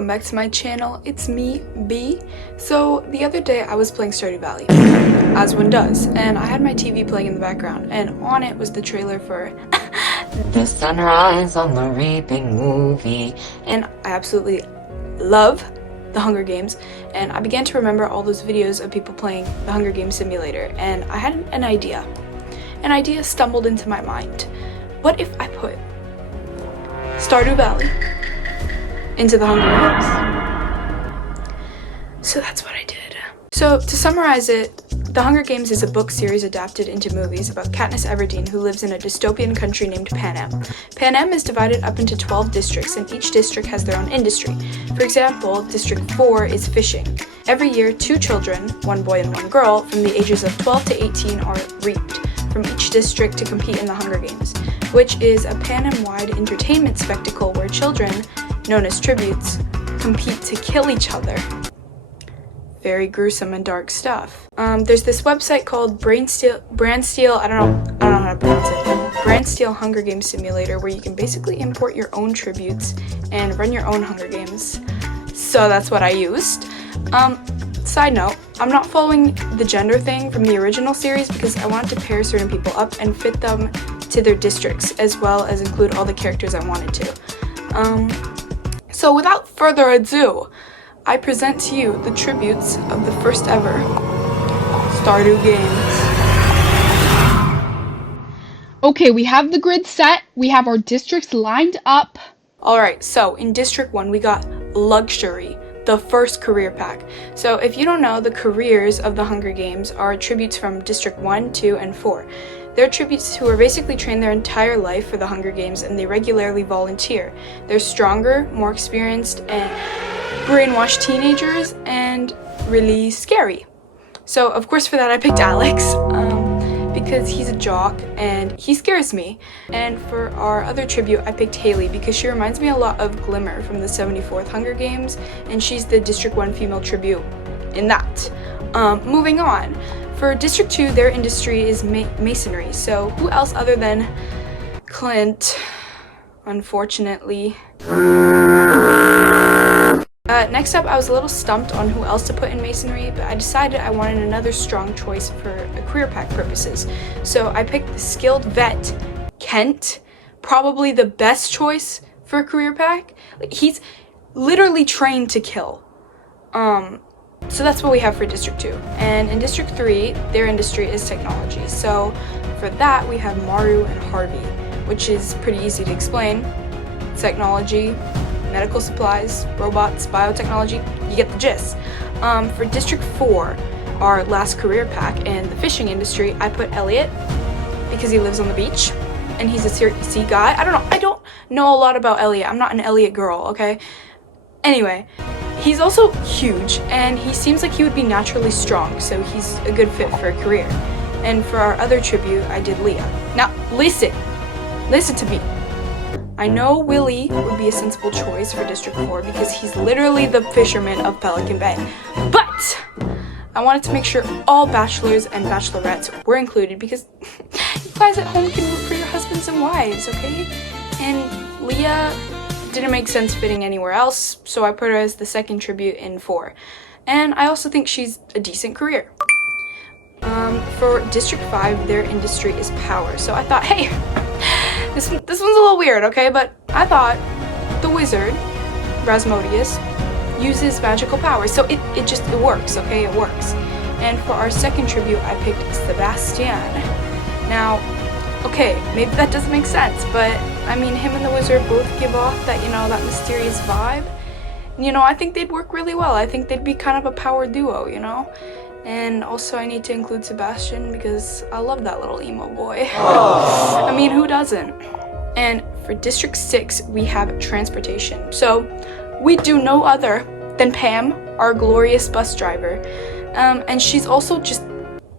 welcome back to my channel. It's me, B. So the other day I was playing Stardew Valley, as one does, and I had my TV playing in the background, and on it was the trailer for The Sunrise on the Reaping movie. And I absolutely love the Hunger Games, and I began to remember all those videos of people playing the Hunger Games simulator, and I had an idea. An idea stumbled into my mind. What if I put Stardew Valley into the Hunger Games? So that's what I did. So to summarize it, the Hunger Games is a book series adapted into movies about Katniss Everdeen, who lives in a dystopian country named Panem. Panem is divided up into 12 districts, and each district has their own industry. For example, District 4 is fishing. Every year, 2 children, 1 boy and 1 girl, from the ages of 12 to 18 are reaped from each district to compete in the Hunger Games, which is a Panem-wide entertainment spectacle where children, known as tributes, compete to kill each other. Very gruesome and dark stuff. There's this website called Brandsteel, I don't know how to pronounce it, Brandsteel Hunger Games Simulator, where you can basically import your own tributes and run your own Hunger Games. So that's what I used. Side note, I'm not following the gender thing from the original series because I wanted to pair certain people up and fit them to their districts, as well as include all the characters I wanted to. So without further ado, I present to you the tributes of the first ever Stardew Games. Okay, we have the grid set, we have our districts lined up. Alright, so in District 1 we got Luxury, the first career pack. So if you don't know, the careers of the Hunger Games are tributes from District 1, 2, and 4. They're tributes who are basically trained their entire life for the Hunger Games, and they regularly volunteer. They're stronger, more experienced, and brainwashed teenagers, and really scary. So of course for that I picked Alex, because he's a jock and he scares me. And for our other tribute I picked Haley because she reminds me a lot of Glimmer from the 74th Hunger Games, and she's the District 1 female tribute in that. Moving on, for District 2 their industry is masonry, so who else other than Clint, unfortunately. Next up, I was a little stumped on who else to put in masonry, but I decided I wanted another strong choice for a career pack purposes. So I picked the skilled vet, Kent, probably the best choice for a career pack. Like, he's literally trained to kill. So that's what we have for District 2. And in District 3, their industry is technology. So for that, we have Maru and Harvey, which is pretty easy to explain. Technology, medical supplies, robots, biotechnology, you get the gist. For District 4, our last career pack in the fishing industry, I put Elliot because he lives on the beach and he's a sea guy. I don't know a lot about Elliot. I'm not an Elliot girl, okay? Anyway, he's also huge and he seems like he would be naturally strong, so he's a good fit for a career. And for our other tribute, I did Leah. Now, listen to me. I know Willie would be a sensible choice for District 4 because he's literally the fisherman of Pelican Bay. But I wanted to make sure all bachelors and bachelorettes were included because you guys at home can root for your husbands and wives, okay? And Leah didn't make sense fitting anywhere else, so I put her as the second tribute in 4. And I also think she's a decent career. For District 5, their industry is power, so I thought, hey, this one's a little weird, okay? But I thought the wizard, Rasmodius, uses magical powers, so it works, okay? It works. And for our second tribute, I picked Sebastian. Now, okay, maybe that doesn't make sense, but I mean, him and the wizard both give off that, that mysterious vibe. And, I think they'd work really well. I think they'd be kind of a power duo, And also I need to include Sebastian because I love that little emo boy. I mean, who doesn't? And for District 6, we have transportation. So we do no other than Pam, our glorious bus driver. And she's also just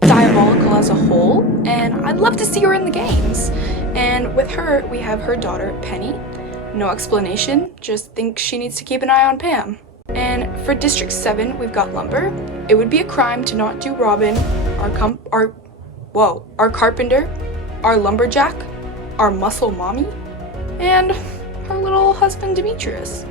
diabolical as a whole, and I'd love to see her in the games. And with her, we have her daughter, Penny. No explanation, just think she needs to keep an eye on Pam. And for District 7, we've got Lumber. It would be a crime to not do Robin, our carpenter, our lumberjack, our muscle mommy, and her little husband Demetrius.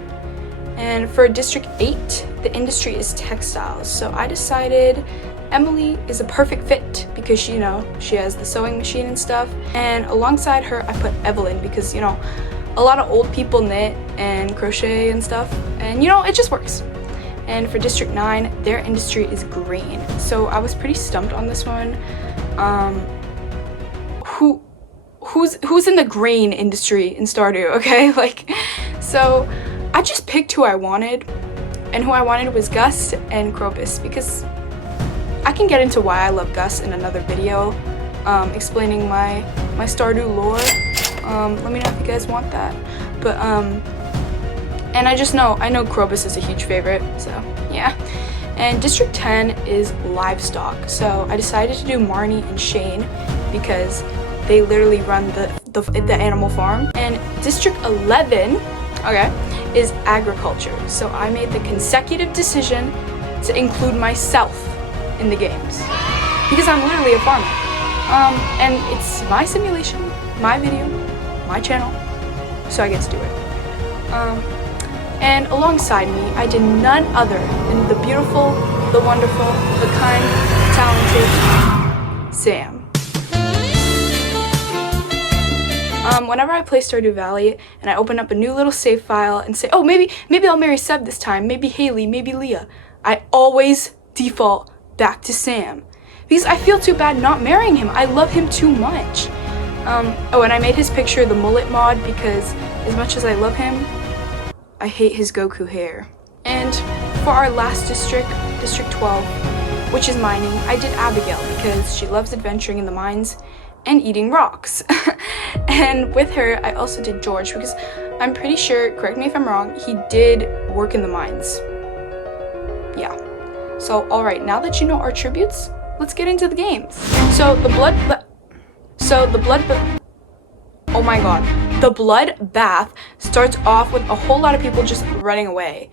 And for District 8, the industry is textiles. So I decided Emily is a perfect fit because she has the sewing machine and stuff. And alongside her, I put Evelyn because, a lot of old people knit and crochet and stuff. And, it just works. And for District 9, their industry is green. So I was pretty stumped on this one. Who's in the grain industry in Stardew, okay? So I just picked who I wanted, and who I wanted was Gus and Krobus, because I can get into why I love Gus in another video, explaining my Stardew lore. Let me know if you guys want that. But and I know Krobus is a huge favorite, so yeah. And District 10 is livestock, so I decided to do Marnie and Shane because they literally run the animal farm. And District 11, okay, is agriculture. So I made the consecutive decision to include myself in the games because I'm literally a farmer. And it's my simulation, my video, my channel, so I get to do it. And alongside me, I did none other than the beautiful, the wonderful, the kind, talented Sam. Whenever I play Stardew Valley and I open up a new little save file and say, oh, maybe I'll marry Seb this time, maybe Haley, maybe Leah, I always default back to Sam because I feel too bad not marrying him. I love him too much. Oh, and I made his picture the mullet mod because as much as I love him, I hate his Goku hair. And for our last district, District 12, which is mining, I did Abigail because she loves adventuring in the mines and eating rocks. And with her, I also did George because I'm pretty sure, correct me if I'm wrong, he did work in the mines. Yeah. So, alright, now that you know our tributes, let's get into the games. So, the blood bath starts off with a whole lot of people just running away,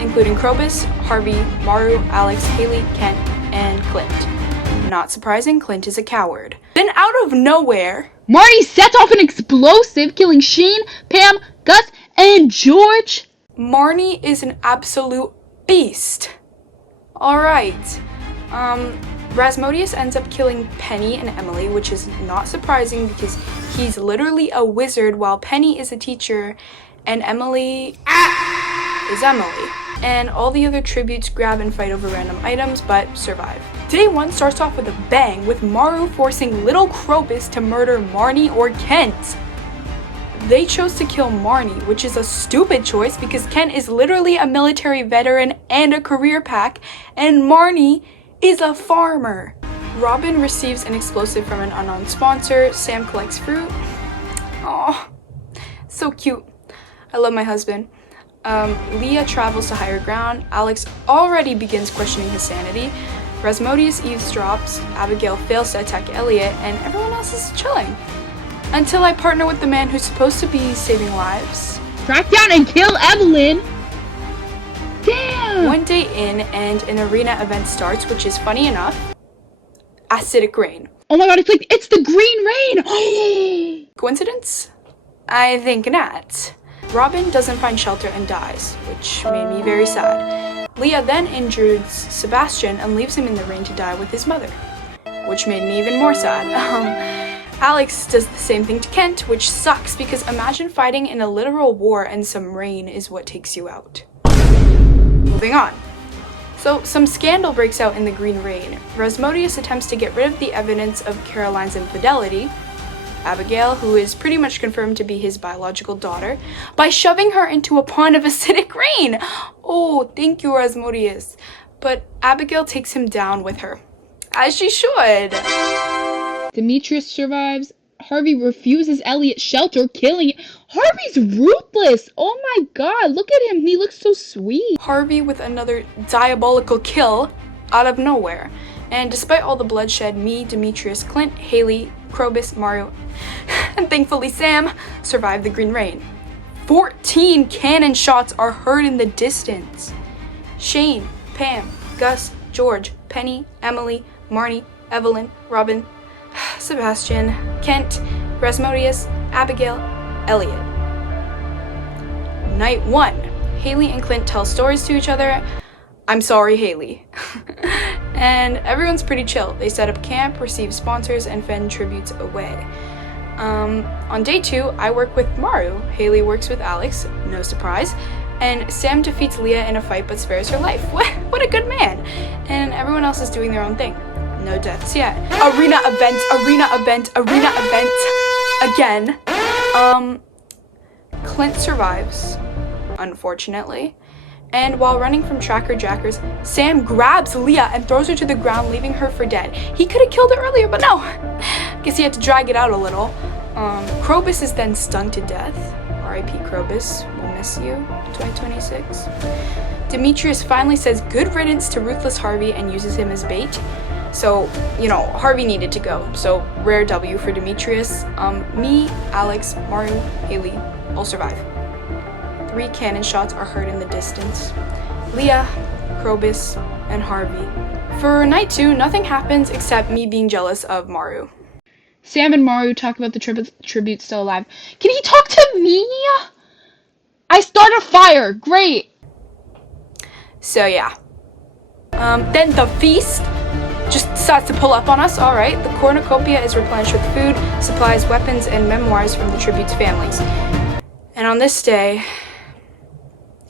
including Krobus, Harvey, Maru, Alex, Haley, Kent, and Clint. Not surprising, Clint is a coward. Then out of nowhere, Marty sets off an explosive, killing Shane, Pam, Gus, and George. Marnie is an absolute beast. Alright. Rasmodius ends up killing Penny and Emily, which is not surprising because he's literally a wizard while Penny is a teacher and Emily is Emily. And all the other tributes grab and fight over random items but survive. Day 1 starts off with a bang with Maru forcing little Krobus to murder Marnie or Kent. They chose to kill Marnie, which is a stupid choice because Kent is literally a military veteran and a career pack, and Marnie is a farmer. Robin receives an explosive from an unknown sponsor. Sam collects fruit. Oh, so cute. I love my husband. Leah travels to higher ground. Alex already begins questioning his sanity. Rasmodius eavesdrops. Abigail fails to attack Elliot, and everyone else is chilling. Until I partner with the man who's supposed to be saving lives. Track down and kill Evelyn. Damn! One day in, and an arena event starts, which is funny enough, acidic rain. Oh my god, it's the green rain! Coincidence? I think not. Robin doesn't find shelter and dies, which made me very sad. Leah then injures Sebastian and leaves him in the rain to die with his mother, which made me even more sad. Alex does the same thing to Kent, which sucks because imagine fighting in a literal war and some rain is what takes you out. Moving on. So, some scandal breaks out in the Green Rain. Rasmodius attempts to get rid of the evidence of Caroline's infidelity, Abigail, who is pretty much confirmed to be his biological daughter, by shoving her into a pond of acidic rain. Oh, thank you, Rasmodius. But Abigail takes him down with her, as she should. Demetrius survives. Harvey refuses Elliot shelter, killing it. Harvey's ruthless! Oh my god, look at him. He looks so sweet. Harvey with another diabolical kill out of nowhere. And despite all the bloodshed, me, Demetrius, Clint, Haley, Krobus, Mario, and thankfully Sam survived the Green Rain. 14 cannon shots are heard in the distance. Shane, Pam, Gus, George, Penny, Emily, Marnie, Evelyn, Robin, Sebastian, Kent, Rasmodius, Abigail, Elliot. Night 1. Haley and Clint tell stories to each other. I'm sorry, Haley. And everyone's pretty chill. They set up camp, receive sponsors, and send tributes away. On day 2, I work with Maru. Haley works with Alex, no surprise. And Sam defeats Leah in a fight but spares her life. What a good man. And everyone else is doing their own thing. No deaths yet. Arena event, arena event, arena event. Again. Clint survives, unfortunately. And while running from tracker jackers, Sam grabs Leah and throws her to the ground, leaving her for dead. He could have killed her earlier, but no. Guess he had to drag it out a little. Krobus is then stunned to death. R.I.P. Krobus, we'll miss you, 2026. Demetrius finally says good riddance to ruthless Harvey and uses him as bait. So, you know, Harvey needed to go. So, rare W for Demetrius. Me, Alex, Maru, Haley all survive. 3 cannon shots are heard in the distance. Leah, Krobus, and Harvey. For night 2, nothing happens except me being jealous of Maru. Sam and Maru talk about the tribute still alive. Can he talk to me? I start a fire. Great. So yeah. Then the feast just decides to pull up on us. Alright, the cornucopia is replenished with food, supplies, weapons, and memoirs from the tribute's families. And on this day,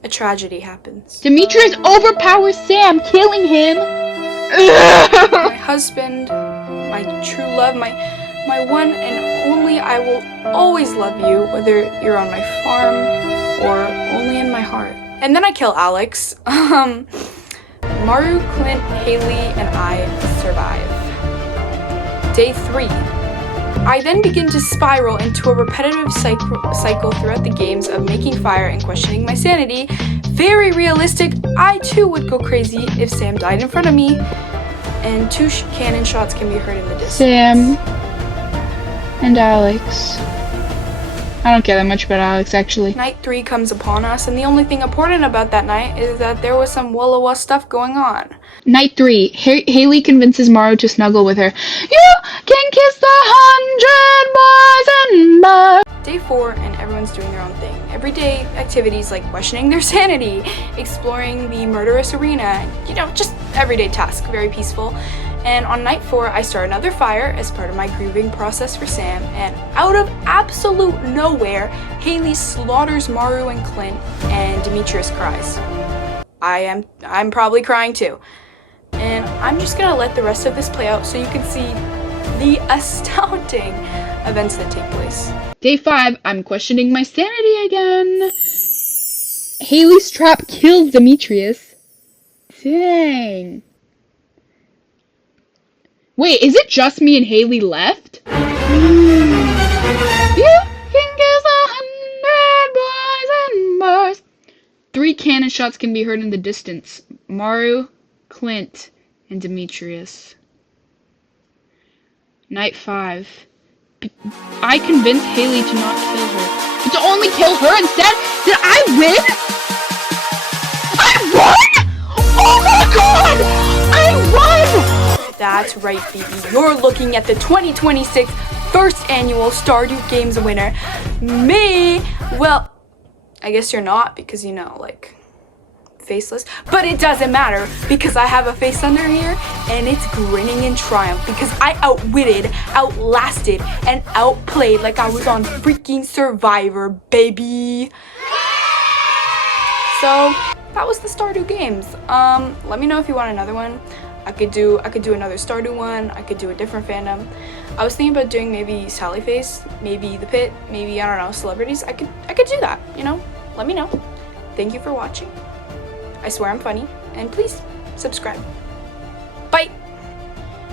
a tragedy happens. Demetrius overpowers Sam, killing him. My husband, my true love, my one and only, I will always love you, whether you're on my farm or only in my heart. And then I kill Alex. Maru, Clint, Haley, and I survive. Day 3. I then begin to spiral into a repetitive cycle throughout the games of making fire and questioning my sanity. Very realistic. I too would go crazy if Sam died in front of me. And 2 cannon shots can be heard in the distance. Sam and Alex. I don't care that much about Alex, actually. Night 3 comes upon us, and the only thing important about that night is that there was some Walla Walla stuff going on. Night 3. Haley convinces Maru to snuggle with her. You can kiss the 100 boys and more. Day 4, and everyone's doing their own thing. Everyday activities like questioning their sanity, exploring the murderous arena, you know, just everyday tasks, very peaceful. And on night 4, I start another fire as part of my grieving process for Sam, and out of absolute nowhere, Haley slaughters Maru and Clint, and Demetrius cries. I'm probably crying too. And I'm just gonna let the rest of this play out so you can see the astounding events that take place. Day 5, I'm questioning my sanity again. Haley's trap kills Demetrius. Dang. Wait, is it just me and Haley left? You can kiss 100 boys and bars. 3 cannon shots can be heard in the distance. Maru, Clint, and Demetrius. Night 5. I convinced Haley to not kill her, but to only kill her instead? Did I win? I won? Oh my god! I won! That's right, baby. You're looking at the 2026 first annual Stardew Games winner. Me! Well, I guess you're not because, you know, like, faceless. But it doesn't matter because I have a face under here and it's grinning in triumph because I outwitted, outlasted, and outplayed like I was on freaking Survivor, baby. So, that was the Stardew Games. Let me know if you want another one. I could do another Stardew one. I could do a different fandom. I was thinking about doing maybe Sallyface, maybe The Pit, maybe, I don't know, celebrities. I could do that, you know? Let me know. Thank you for watching. I swear I'm funny, and please subscribe. Bye.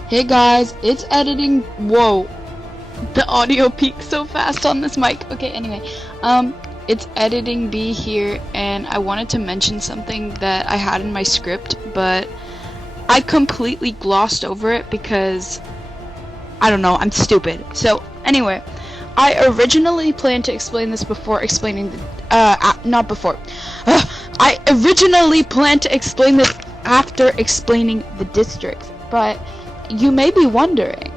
Hey guys, it's editing. Whoa, the audio peaked so fast on this mic. Okay, anyway, it's editing B here, and I wanted to mention something that I had in my script, but I completely glossed over it because, I don't know, I'm stupid. So, anyway, I originally planned to explain this before explaining the, not before. I originally planned to explain this after explaining the districts, but you may be wondering,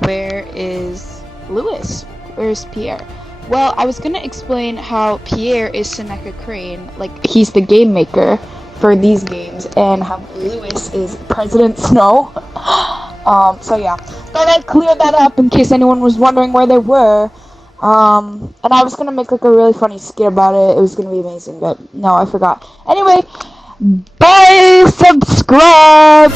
where is Louis? Where's Pierre? Well, I was gonna explain how Pierre is Seneca Crane, like he's the game maker for these games, and how Lewis is President Snow. So yeah, thought I'd clear that up in case anyone was wondering where they were. And I was gonna make like a really funny skit about it. It was gonna be amazing, but no, I forgot. Anyway, bye, subscribe!